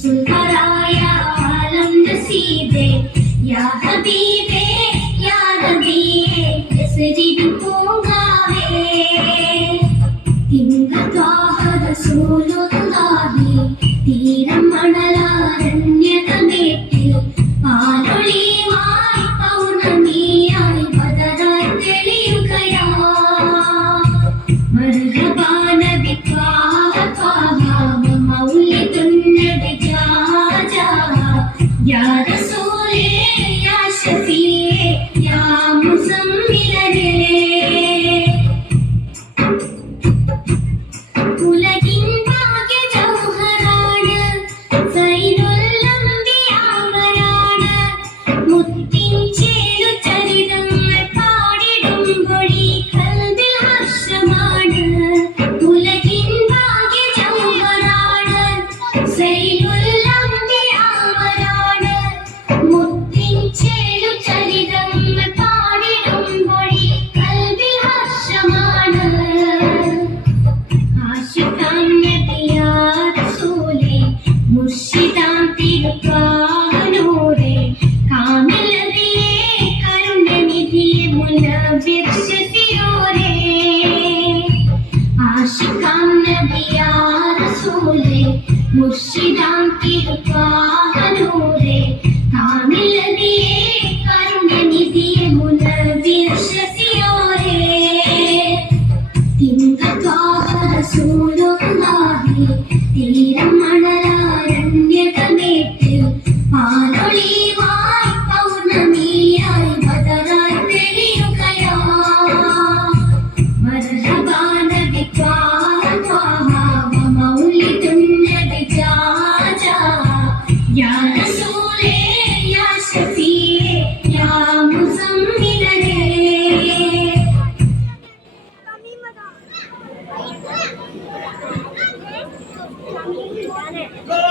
सुलहराया आलम नसीबे या हबीबे या नबीए सजीद पूंगावे तिंग त्वाह रसूलुल्लाहि തീരം മണലാരണ്യതമേറ്റിൽ പാലൊളിയുമായി പൗർണമിയായി ബദറായി തെളിയുകയാ മർഹബാ നബി ത്വാഹ ത്വാഹ മൗലിദുൻ നബി ജാ യാ റസൂലേ യാ ശഫീഅേ യാ മുസമ്മിലേ ഉലകിൻ മുർഷിദാം തിരുത്വാഹനൂരേ കാമിലതിയേ കരുണനിധിയെ മുനവ്വിർ ശഫിയോരേ തിങ്ക റസൂലുള്ളാഹി തീരം മണലാരണ്യതമേറ്റിൽ പാലൊളിയുമായി പൗർണമിയായി ബദറായി തെളിയുകയാ മർഹബാ നബി ത്വാഹ ത്വാഹ മൗലിദുൻ നബി ജാ യാ റസൂലേ യാ ശഫീഅേ യാ മുസമ്മിലേ Go!